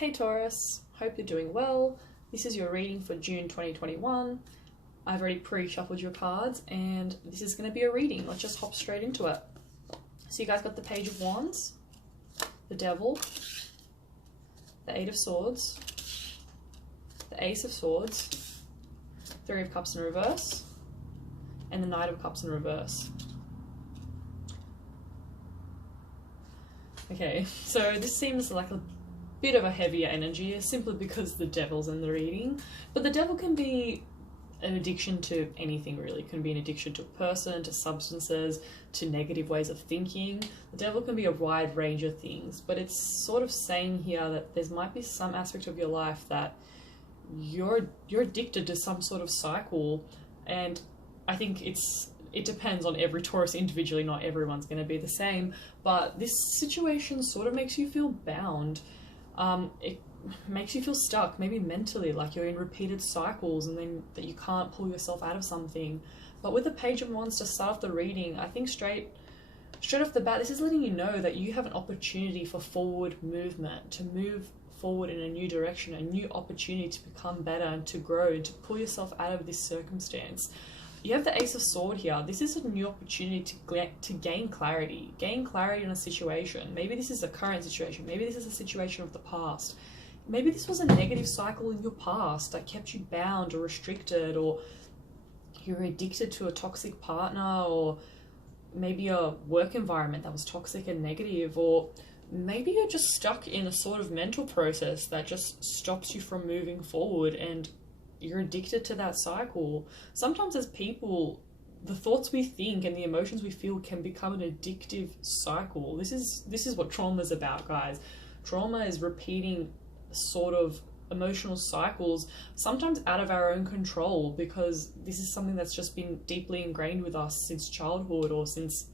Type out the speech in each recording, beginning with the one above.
Hey Taurus, hope you're doing well. This is your reading for June 2021. I've already pre-shuffled your cards and this is going to be a reading. Let's just hop straight into it. So you guys got the Page of Wands, the Devil, the Eight of Swords, the Ace of Swords, Three of Cups in reverse, and the Knight of Cups in reverse. Okay, so this seems like a bit of a heavier energy simply because the devil's in the reading. But the devil can be an addiction to anything really. It can be an addiction to a person, to substances, to negative ways of thinking. The devil can be a wide range of things, but it's sort of saying here that there might be some aspect of your life that you're addicted to some sort of cycle, and I think it depends on every Taurus individually. Not everyone's going to be the same, but this situation sort of makes you feel bound. It makes you feel stuck, maybe mentally, like you're in repeated cycles and then that you can't pull yourself out of something. But with the Page of Wands to start off the reading, I think straight off the bat, this is letting you know that you have an opportunity for forward movement, to move forward in a new direction, a new opportunity to become better and to grow and to pull yourself out of this circumstance. You have the Ace of Swords here. This is a new opportunity to gain clarity in a situation. Maybe this is a current situation. Maybe this is a situation of the past. Maybe this was a negative cycle in your past that kept you bound or restricted, or you're addicted to a toxic partner, or maybe a work environment that was toxic and negative, or maybe you're just stuck in a sort of mental process that just stops you from moving forward and you're addicted to that cycle. Sometimes as people, the thoughts we think and the emotions we feel can become an addictive cycle. This is what trauma is about, guys. Trauma is repeating sort of emotional cycles, sometimes out of our own control, because this is something that's just been deeply ingrained with us since childhood or since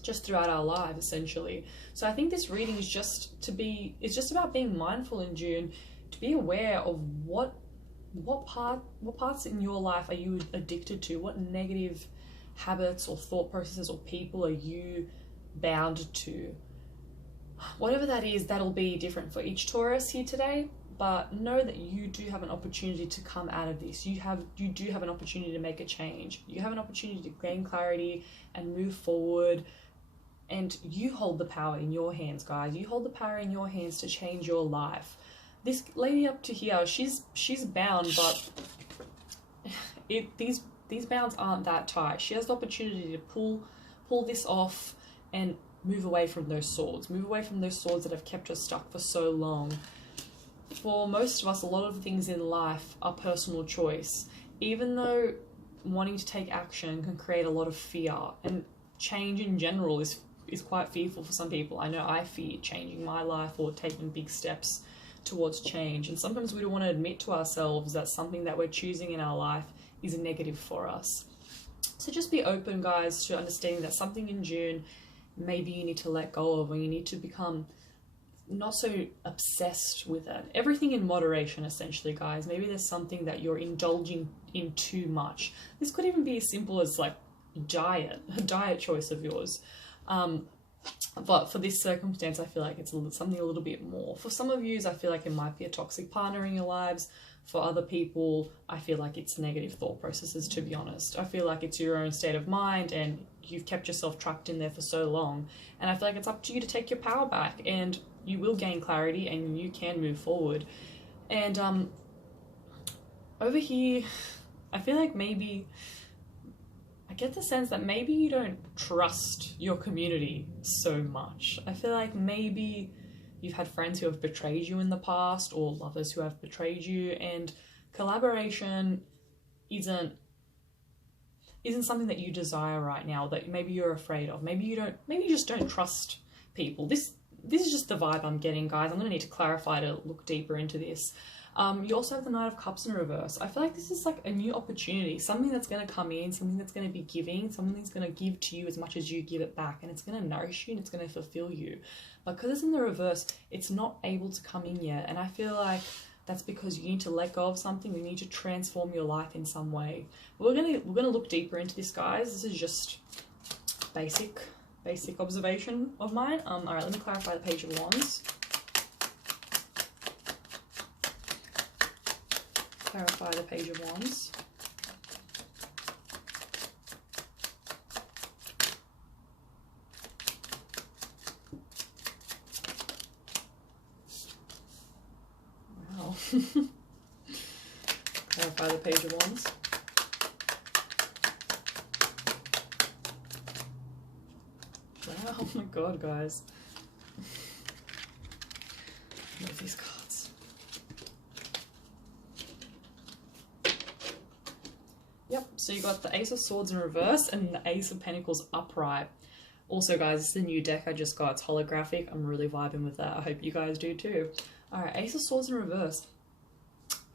just throughout our lives, essentially. So I think this reading is just about being mindful in June, to be aware of what parts in your life are you addicted to? What negative habits or thought processes or people are you bound to? Whatever that is, that'll be different for each Taurus here today, but know that you do have an opportunity to come out of this. You do have an opportunity to make a change. You have an opportunity to gain clarity and move forward, and you hold the power in your hands, guys. You hold the power in your hands to change your life. This lady up to here, she's bound, but these bounds aren't that tight. She has the opportunity to pull this off and move away from those swords. Move away from those swords that have kept her stuck for so long. For most of us, a lot of things in life are personal choice. Even though wanting to take action can create a lot of fear, and change in general is quite fearful for some people. I know I fear changing my life or taking big steps towards change, and sometimes we don't want to admit to ourselves that something that we're choosing in our life is negative for us. So just be open, guys, to understanding that something in June maybe you need to let go of, or you need to become not so obsessed with it. Everything in moderation, essentially, guys. Maybe there's something that you're indulging in too much. This could even be as simple as like a diet choice of yours. But for this circumstance, I feel like it's something a little bit more. For some of you, I feel like it might be a toxic partner in your lives. For other people, I feel like it's negative thought processes, to be honest. I feel like it's your own state of mind and you've kept yourself trapped in there for so long. And I feel like it's up to you to take your power back, and you will gain clarity and you can move forward. And over here, I feel like maybe I get the sense that maybe you don't trust your community so much. I feel like maybe you've had friends who have betrayed you in the past, or lovers who have betrayed you, and collaboration isn't something that you desire right now, that maybe you're afraid of. Maybe you just don't trust people. This is just the vibe I'm getting, guys. I'm going to need to clarify to look deeper into this. You also have the Knight of Cups in reverse. I feel like this is like a new opportunity, something that's going to come in, something that's going to be giving, something that's going to give to you as much as you give it back, and it's going to nourish you and it's going to fulfill you. But because it's in the reverse, it's not able to come in yet, and I feel like that's because you need to let go of something. You need to transform your life in some way. We're gonna look deeper into this, guys. This is just basic observation of mine. All right, let me clarify the Page of Wands. Clarify the Page of Wands. Wow. Clarify the Page of Wands. Wow, oh my god, guys. Move these cards. Yep, so you got the Ace of Swords in reverse and the Ace of Pentacles upright. Also, guys, this is the new deck I just got. It's holographic. I'm really vibing with that. I hope you guys do too. Alright, Ace of Swords in reverse.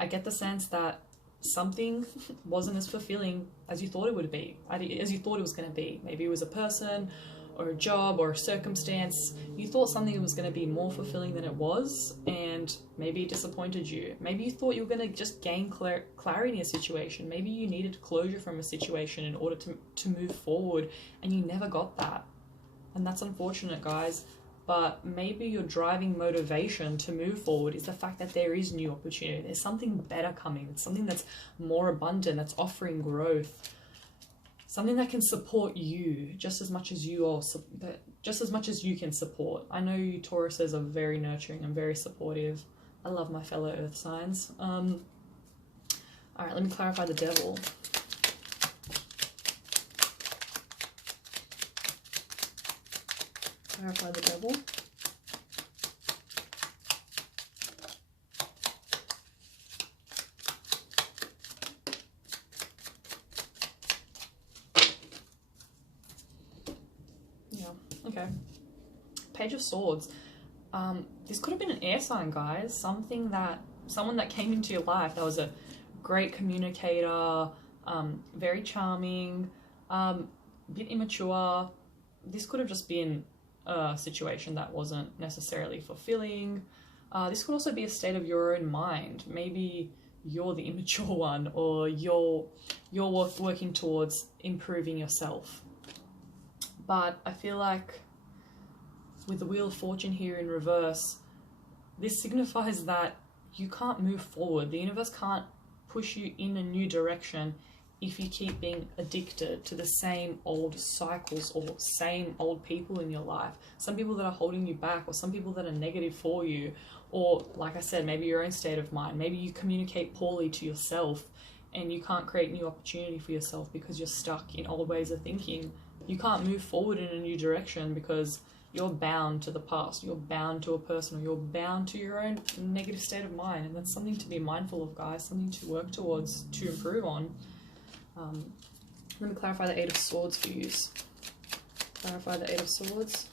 I get the sense that something wasn't as fulfilling as you thought it would be, as you thought it was going to be. Maybe it was a person or a job or a circumstance. You thought something was going to be more fulfilling than it was, and maybe it disappointed you. Maybe you thought you were going to just gain clarity in a situation. Maybe you needed closure from a situation in order to move forward, and you never got that. And that's unfortunate, guys. But maybe your driving motivation to move forward is the fact that there is new opportunity. There's something better coming. It's something that's more abundant, that's offering growth. Something that can support you just as much as you can support. I know you Tauruses are very nurturing and very supportive. I love my fellow earth signs. All right, let me clarify the Devil. Clarify the Devil. Yeah, okay. Page of Swords. This could have been an air sign, guys. Someone that came into your life that was a great communicator, very charming, a bit immature. This could have just been a situation that wasn't necessarily fulfilling. This could also be a state of your own mind. Maybe you're the immature one, or you're working towards improving yourself. But I feel like with the Wheel of Fortune here in reverse, this signifies that you can't move forward. The universe can't push you in a new direction if you keep being addicted to the same old cycles or same old people in your life. Some people that are holding you back, or some people that are negative for you, or like I said, maybe your own state of mind. Maybe you communicate poorly to yourself and you can't create new opportunity for yourself because you're stuck in old ways of thinking. You can't move forward in a new direction because you're bound to the past, you're bound to a person, or you're bound to your own negative state of mind. And that's something to be mindful of, guys, something to work towards, to improve on. Let me clarify the Eight of Swords for you. Clarify the Eight of Swords.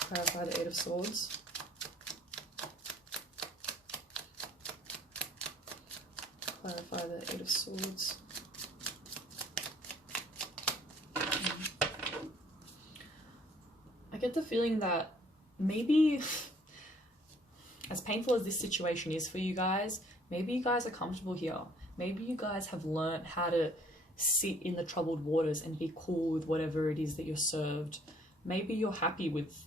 Clarify the Eight of Swords. Clarify the Eight of Swords. I get the feeling that maybe, as painful as this situation is for you guys, maybe you guys are comfortable here. Maybe you guys have learned how to sit in the troubled waters and be cool with whatever it is that you're served. Maybe you're happy with,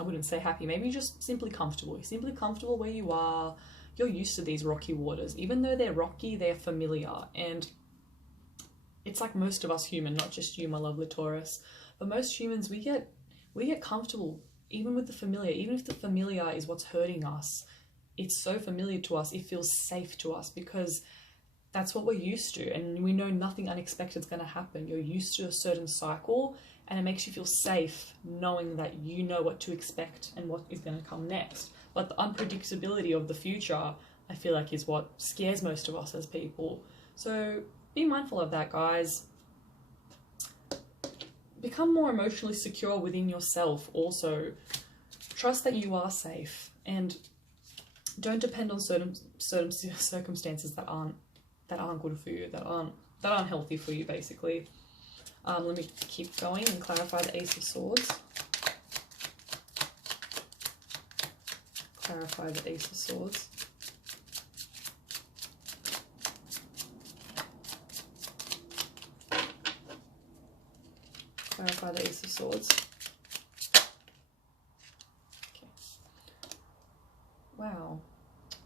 I wouldn't say happy, maybe you're just simply comfortable. You're simply comfortable where you are. You're used to these rocky waters. Even though they're rocky, they're familiar. And it's like most of us human, not just you, my lovely Taurus, but most humans, we get comfortable even with the familiar. Even if the familiar is what's hurting us, it's so familiar to us, it feels safe to us because that's what we're used to, and we know nothing unexpected is going to happen. You're used to a certain cycle, and it makes you feel safe knowing that you know what to expect and what is going to come next. But the unpredictability of the future, I feel like, is what scares most of us as people. So be mindful of that, guys. Become more emotionally secure within yourself also. Trust that you are safe, and don't depend on certain circumstances that aren't good for you, that aren't healthy for you, basically. Let me keep going and clarify the Ace of Swords. Clarify the Ace of Swords. Clarify the Ace of Swords. Wow.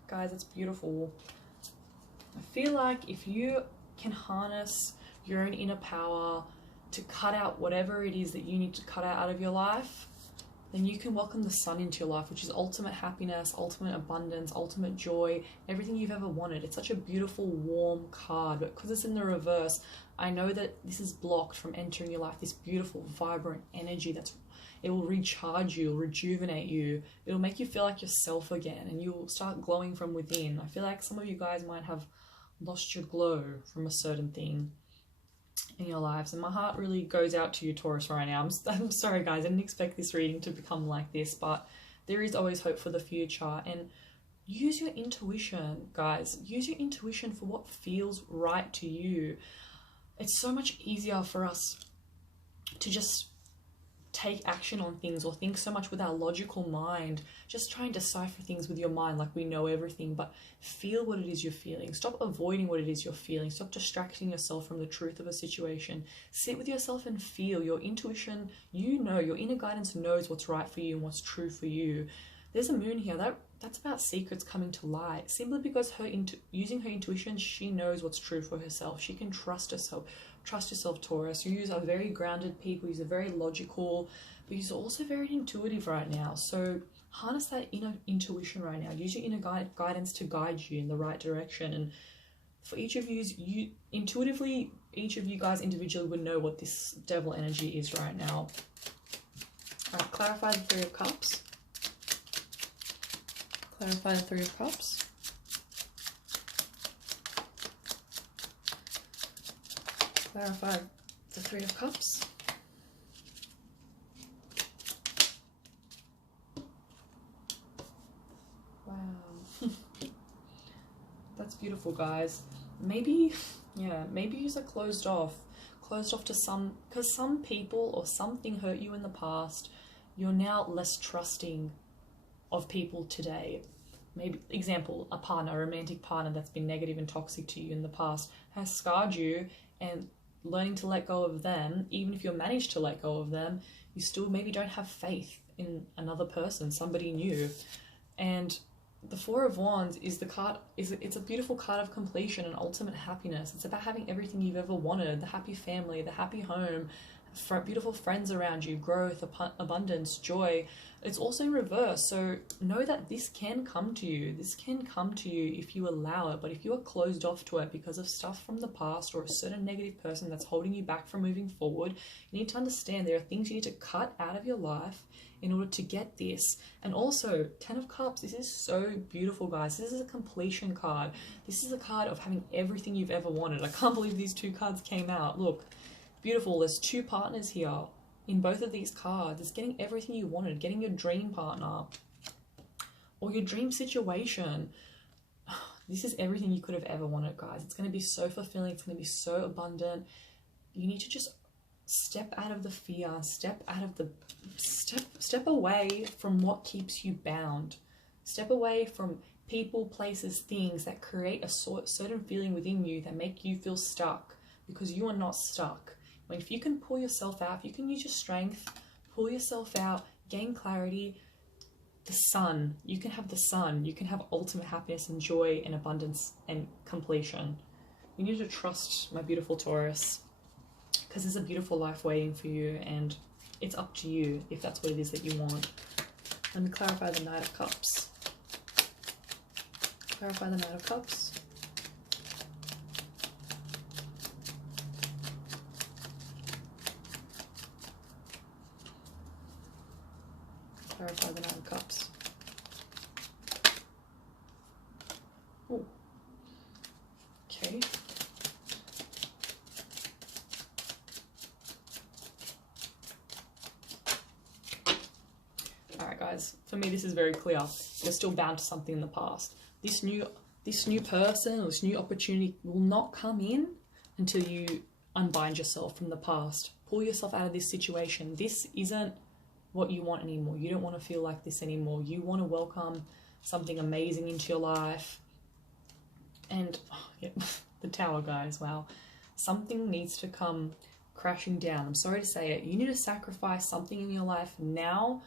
Guys, it's beautiful. I feel like if you can harness your own inner power to cut out whatever it is that you need to cut out of your life, then you can welcome the sun into your life, which is ultimate happiness, ultimate abundance, ultimate joy, everything you've ever wanted. It's such a beautiful, warm card, but because it's in the reverse, I know that this is blocked from entering your life, this beautiful, vibrant energy it will recharge you, rejuvenate you, it'll make you feel like yourself again, and you'll start glowing from within. I feel like some of you guys might have lost your glow from a certain thing in your lives, and my heart really goes out to you, Taurus, right now. I'm sorry guys, I didn't expect this reading to become like this, but there is always hope for the future. And use your intuition, guys. Use your intuition for what feels right to you. It's so much easier for us to just take action on things or think so much with our logical mind, just try and decipher things with your mind like we know everything, but feel what it is you're feeling. Stop avoiding what it is you're feeling. Stop distracting yourself from the truth of a situation. Sit with yourself and feel. Your intuition, your inner guidance knows what's right for you and what's true for you. There's a moon here. That's about secrets coming to light. Simply because using her intuition, she knows what's true for herself. She can trust herself. Trust yourself, Taurus. You are very grounded people. You're very logical, but you're also very intuitive right now. So harness that inner intuition right now. Use your inner guidance to guide you in the right direction. And for each of you intuitively, each of you guys individually would know what this devil energy is right now. All right, clarify the Three of Cups. Clarify the Three of Cups. Clarify the Three of Cups. Wow. That's beautiful, guys. Maybe you're closed off to because some people or something hurt you in the past. You're now less trusting of people today. Maybe, example, a romantic partner that's been negative and toxic to you in the past has scarred you, and learning to let go of them, even if you've managed to let go of them, you still maybe don't have faith in another person, somebody new. And the Four of Wands is it's a beautiful card of completion and ultimate happiness. It's about having everything you've ever wanted, the happy family, the happy home, beautiful friends around you, growth, abundance, joy. It's also in reverse, so know that this can come to you. This can come to you if you allow it, but if you are closed off to it because of stuff from the past or a certain negative person that's holding you back from moving forward, you need to understand there are things you need to cut out of your life in order to get this. And also, Ten of Cups, this is so beautiful, guys. This is a completion card. This is a card of having everything you've ever wanted. I can't believe these two cards came out. Look, beautiful. There's two partners here in both of these cards. It's getting everything you wanted, getting your dream partner or your dream situation. This is everything you could have ever wanted, guys. It's going to be so fulfilling. It's going to be so abundant. You need to just step out of the fear, step away from what keeps you bound. Step away from people, places, things that create a certain feeling within you that make you feel stuck, because you are not stuck. If you can pull yourself out, if you can use your strength, pull yourself out, gain clarity, the sun, you can have the sun, you can have ultimate happiness and joy and abundance and completion. You need to trust, my beautiful Taurus, because there's a beautiful life waiting for you, and it's up to you if that's what it is that you want. Let me clarify the Knight of Cups. Clarify the Knight of Cups. Clarify the Knight of Cups. Oh. Okay. Alright guys, for me this is very clear. You're still bound to something in the past. This new person or this new opportunity will not come in until you unbind yourself from the past. Pull yourself out of this situation. This isn't what you want anymore. You don't want to feel like this anymore. You want to welcome something amazing into your life. And the Tower, guys, wow. Something needs to come crashing down. I'm sorry to say it. You need to sacrifice something in your life now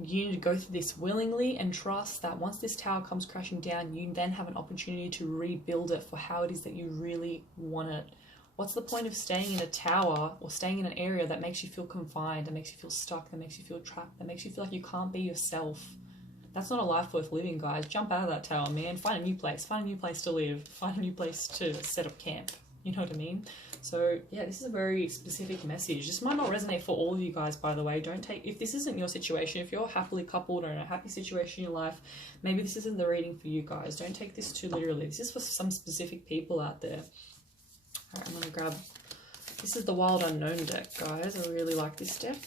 you need to go through this willingly and trust that once this tower comes crashing down, you then have an opportunity to rebuild it for how it is that you really want it. What's the point of staying in a tower or staying in an area that makes you feel confined, that makes you feel stuck, that makes you feel trapped, that makes you feel like you can't be yourself? That's not a life worth living, guys. Jump out of that tower, man. Find a new place. Find a new place to live. Find a new place to set up camp. You know what I mean? So yeah, this is a very specific message. This might not resonate for all of you guys, by the way. Don't take, if this isn't your situation, if you're happily coupled or in a happy situation in your life, maybe this isn't the reading for you guys. Don't take this too literally. This is for some specific people out there. All right, I'm gonna grab, this is the Wild Unknown deck, guys. I really like this deck.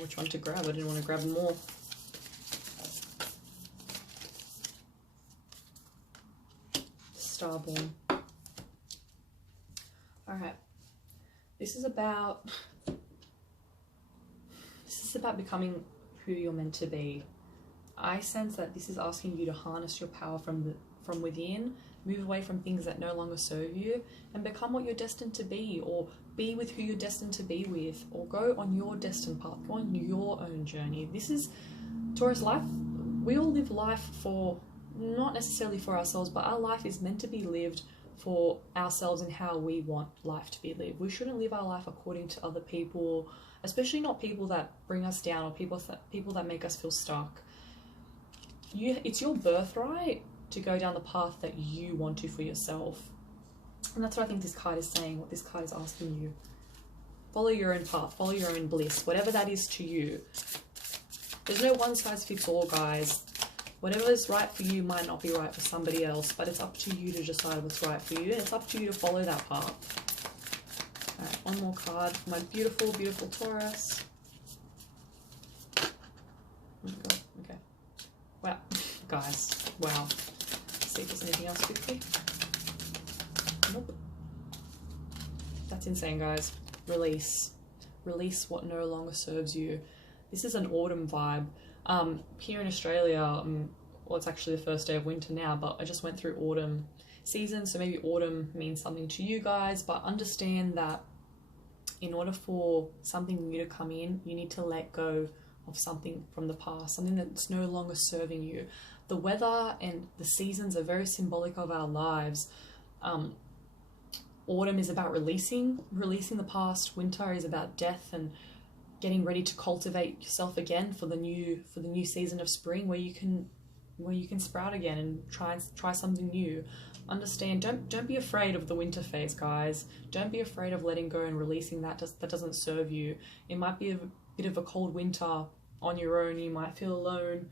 Which one to grab? I didn't want to grab them all. Starborn. Alright. This is about becoming who you're meant to be. I sense that this is asking you to harness your power from within, move away from things that no longer serve you, and become what you're destined to be, or be with who you're destined to be with, or go on your destined path, go on your own journey. This is Taurus life. We all live life for, not necessarily for ourselves, but our life is meant to be lived for ourselves and how we want life to be lived. We shouldn't live our life according to other people, especially not people that bring us down or people that make us feel stuck. It's your birthright to go down the path that you want to for yourself. And that's what I think this card is saying, what this card is asking you. Follow your own path, follow your own bliss, whatever that is to you. There's no one size fits all, guys. Whatever is right for you might not be right for somebody else, but it's up to you to decide what's right for you, and it's up to you to follow that path. Alright, one more card for my beautiful, beautiful Taurus. Oh my god, okay. Wow, guys, wow. Let's see if there's anything else quickly. Nope. That's insane, guys. Release. Release what no longer serves you. This is an autumn vibe. Here in Australia, well, it's actually the first day of winter now, but I just went through autumn season, so maybe autumn means something to you guys, but understand that in order for something new to come in, you need to let go of something from the past, something that's no longer serving you. The weather and the seasons are very symbolic of our lives. Autumn is about releasing the past. Winter is about death and getting ready to cultivate yourself again for the new season of spring, where you can sprout again and try something new. Understand, don't be afraid of the winter phase, guys. Don't be afraid of letting go and releasing that doesn't serve you. It might be a bit of a cold winter on your own. You might feel alone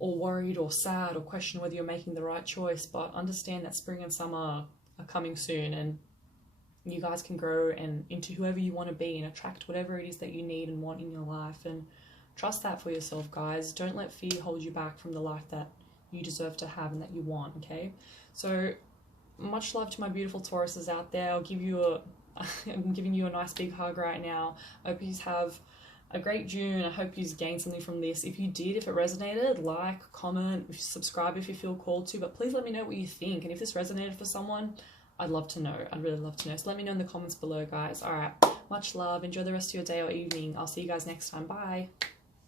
or worried or sad or question whether you're making the right choice, but understand that spring and summer are coming soon, and you guys can grow and into whoever you want to be and attract whatever it is that you need and want in your life, and trust that for yourself, guys. Don't let fear hold you back from the life that you deserve to have and that you want, okay? So much love to my beautiful Tauruses out there. I'm giving you a nice big hug right now. I hope you have a great June. I hope you gained something from this. If you did, if it resonated, like, comment, subscribe if you feel called to, but please let me know what you think. And if this resonated for someone, I'd love to know. I'd really love to know. So let me know in the comments below, guys. All right. Much love. Enjoy the rest of your day or evening. I'll see you guys next time. Bye.